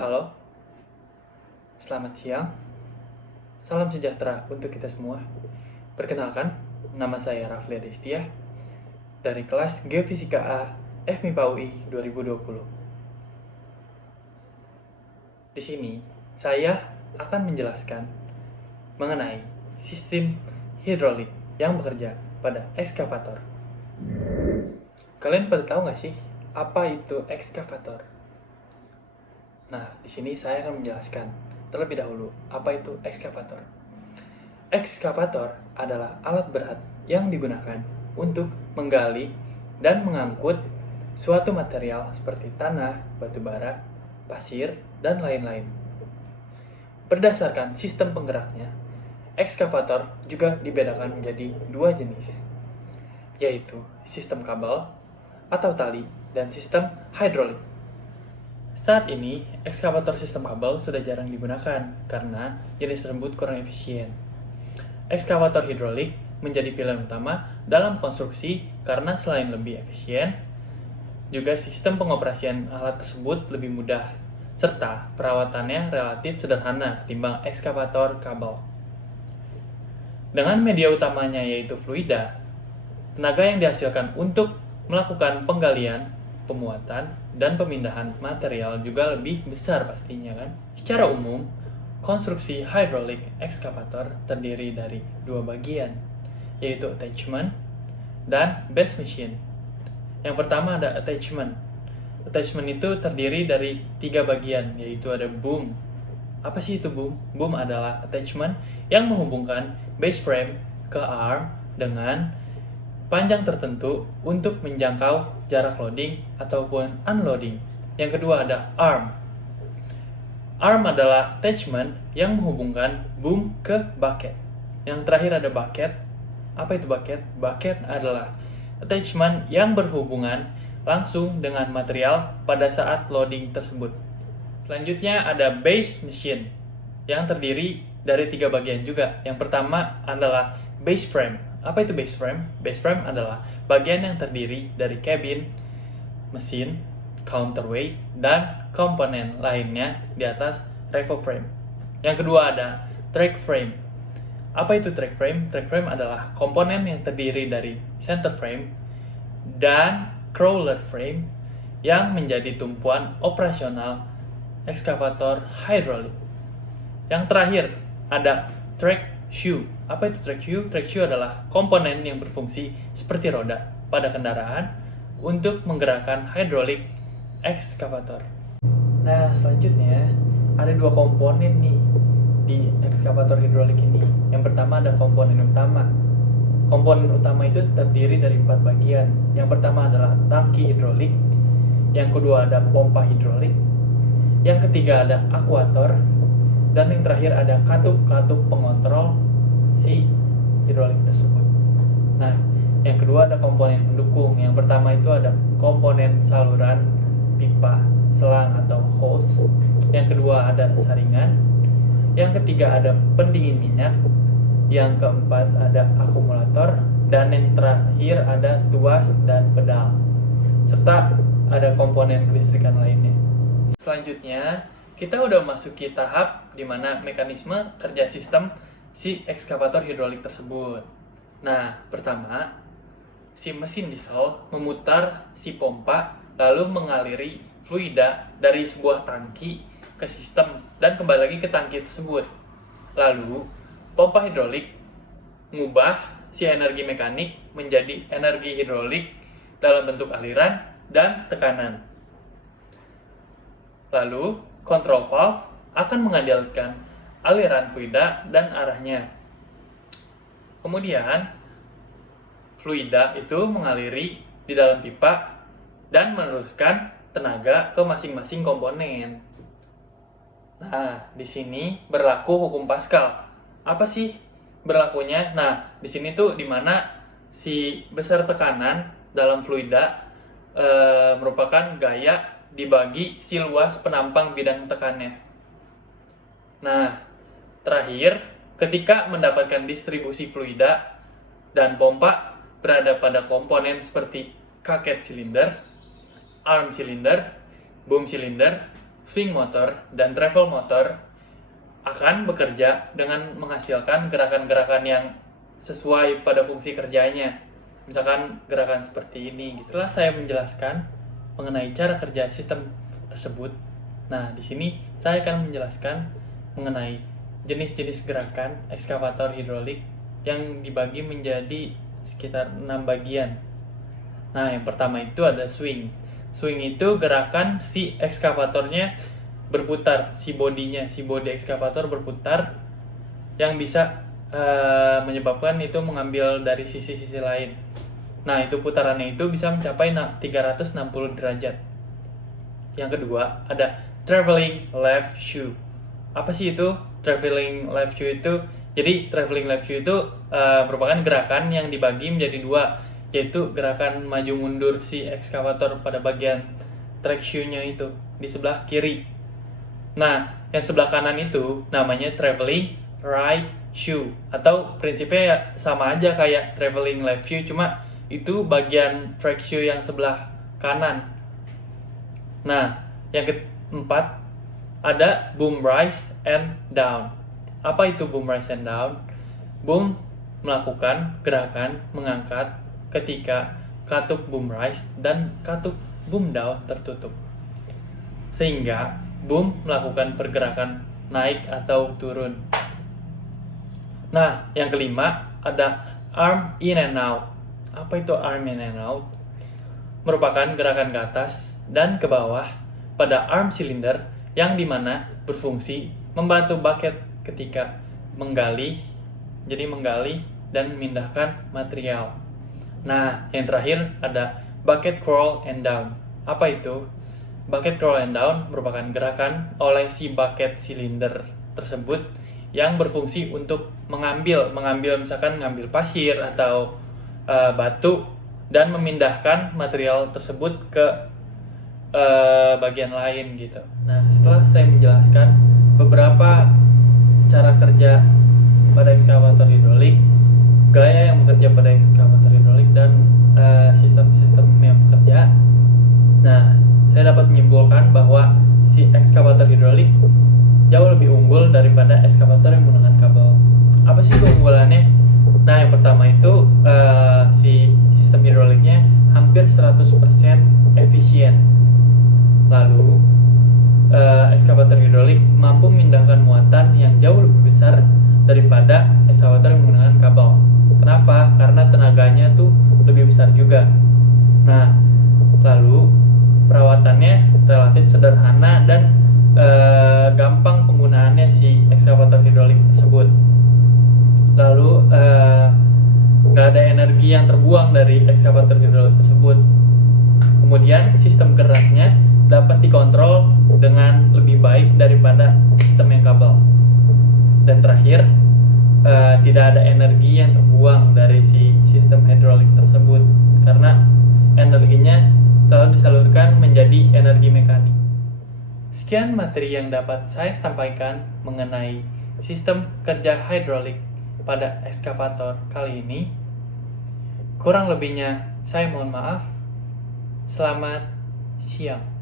Halo, selamat siang. Salam sejahtera untuk kita semua. Perkenalkan, nama saya Rafli Adestia dari kelas Geofisika A FMIPA UI 2020. Di sini, saya akan menjelaskan mengenai sistem hidrolik yang bekerja pada ekskavator. Kalian pada tahu nggak sih apa itu ekskavator? Nah, di sini saya akan menjelaskan terlebih dahulu apa itu ekskavator. Ekskavator adalah alat berat yang digunakan untuk menggali dan mengangkut suatu material seperti tanah, batu bara, pasir, dan lain-lain. Berdasarkan sistem penggeraknya, ekskavator juga dibedakan menjadi dua jenis, yaitu sistem kabel atau tali dan sistem hidrolik. Saat ini, ekskavator sistem kabel sudah jarang digunakan karena jenis tersebut kurang efisien. Ekskavator hidrolik menjadi pilihan utama dalam konstruksi karena selain lebih efisien, juga sistem pengoperasian alat tersebut lebih mudah, serta perawatannya relatif sederhana ketimbang ekskavator kabel. Dengan media utamanya yaitu fluida, tenaga yang dihasilkan untuk melakukan penggalian, pemuatan, dan pemindahan material juga lebih besar pastinya kan. Secara umum, konstruksi hidrolik ekskavator terdiri dari dua bagian, yaitu attachment dan base machine. Yang pertama ada attachment. Attachment itu terdiri dari tiga bagian, yaitu ada boom. Apa sih itu boom? Boom adalah attachment yang menghubungkan base frame ke arm dengan panjang tertentu untuk menjangkau jarak loading ataupun unloading. Yang kedua ada arm. Arm adalah attachment yang menghubungkan boom ke bucket. Yang terakhir ada bucket. Apa itu bucket? Bucket adalah attachment yang berhubungan langsung dengan material pada saat loading tersebut. Selanjutnya ada base machine yang terdiri dari tiga bagian juga. Yang pertama adalah base frame. Apa itu base frame? Base frame adalah bagian yang terdiri dari cabin, mesin, counterweight, dan komponen lainnya di atas revo frame. Yang kedua ada track frame. Apa itu track frame? Track frame adalah komponen yang terdiri dari center frame dan crawler frame yang menjadi tumpuan operasional ekskavator hidrolik. Yang terakhir ada track shoe. Apa itu track shoe? Track shoe adalah komponen yang berfungsi seperti roda pada kendaraan untuk menggerakkan hidrolik ekskavator. Nah, selanjutnya ada dua komponen nih di ekskavator hidrolik ini. Yang pertama ada komponen utama. Komponen utama itu terdiri dari 4 bagian. Yang pertama adalah tangki hidrolik. Yang kedua ada pompa hidrolik. Yang ketiga ada akuator. Dan yang terakhir ada katup-katup pengontrol si hidrolik tersebut. Nah, yang kedua ada komponen pendukung. Yang pertama itu ada komponen saluran pipa, selang atau hose. Yang kedua ada saringan. Yang ketiga ada pendingin minyak. Yang keempat ada akumulator. Dan yang terakhir ada tuas dan pedal. Serta ada komponen kelistrikan lainnya. Selanjutnya, kita udah masuki tahap di mana mekanisme kerja sistem si ekskavator hidrolik tersebut. Nah, pertama, si mesin diesel memutar si pompa lalu mengaliri fluida dari sebuah tangki ke sistem dan kembali lagi ke tangki tersebut. Lalu, pompa hidrolik mengubah si energi mekanik menjadi energi hidrolik dalam bentuk aliran dan tekanan. Lalu, control valve akan mengandalkan aliran fluida dan arahnya. Kemudian, fluida itu mengaliri di dalam pipa dan meneruskan tenaga ke masing-masing komponen. Nah, di sini berlaku hukum Pascal. Apa sih berlakunya? Nah, di sini tuh dimana si besar tekanan dalam fluida merupakan gaya dibagi si luas penampang bidang tekannya. Nah, terakhir, ketika mendapatkan distribusi fluida dan pompa berada pada komponen seperti kaket silinder, arm silinder, boom silinder, swing motor dan travel motor akan bekerja dengan menghasilkan gerakan-gerakan yang sesuai pada fungsi kerjanya. Misalkan gerakan seperti ini. Setelah saya menjelaskan mengenai cara kerja sistem tersebut, nah di sini saya akan menjelaskan mengenai jenis-jenis gerakan ekskavator hidrolik yang dibagi menjadi sekitar 6 bagian. Nah, yang pertama itu ada swing. Swing itu gerakan si ekskavatornya berputar, si body ekskavator berputar yang bisa menyebabkan itu mengambil dari sisi-sisi lain. Nah, itu putarannya itu bisa mencapai 360 derajat. Yang kedua, ada traveling left shoe. Apa sih itu traveling left shoe itu? Jadi, traveling left shoe itu merupakan gerakan yang dibagi menjadi dua, yaitu gerakan maju mundur si ekskavator pada bagian track shoe-nya itu di sebelah kiri. Nah, yang sebelah kanan itu namanya traveling right shoe, atau prinsipnya ya sama aja kayak traveling left shoe, cuma itu bagian track shoe yang sebelah kanan. Nah, yang keempat ada boom rise and down. Apa itu boom rise and down? Boom melakukan gerakan mengangkat ketika katup boom rise dan katup boom down tertutup, sehingga boom melakukan pergerakan naik atau turun. Nah, yang kelima ada arm in and out. Apa itu arm in and out? Merupakan gerakan ke atas dan ke bawah pada arm cylinder yang dimana berfungsi membantu bucket ketika menggali dan memindahkan material. Nah, yang terakhir ada bucket crawl and down. Apa itu? Bucket crawl and down merupakan gerakan oleh si bucket silinder tersebut yang berfungsi untuk mengambil misalkan ngambil pasir atau batu dan memindahkan material tersebut ke bagian lain gitu. Nah, setelah saya menjelaskan beberapa cara kerja pada ekskavator hidrolik, gaya yang bekerja pada ekskavator hidrolik, dan sistem-sistem yang bekerja, nah, saya dapat menyimpulkan bahwa si ekskavator hidrolik jauh lebih unggul daripada ekskavator yang menggunakan kabel. Apa sih keunggulannya? Nah, yang pertama itu si sistem hidroliknya hampir 100% efisien. Lalu, ekskavator hidrolik mampu memindahkan muatan yang jauh lebih besar daripada ekskavator yang menggunakan kabel. Kenapa? Karena tenaganya tuh lebih besar juga. Nah, lalu perawatannya relatif sederhana dan gampang penggunaannya si ekskavator hidrolik tersebut. Lalu nggak ada energi yang terbuang dari ekskavator hidrolik tersebut. Kemudian sistem geraknya dapat dikontrol dengan lebih baik daripada sistem yang kabel. Dan terakhir, tidak ada energi yang terbuang dari si sistem hidrolik tersebut karena energinya selalu disalurkan menjadi energi mekanik. Sekian materi yang dapat saya sampaikan mengenai sistem kerja hidrolik pada ekskavator kali ini. Kurang lebihnya saya mohon maaf. Selamat siang.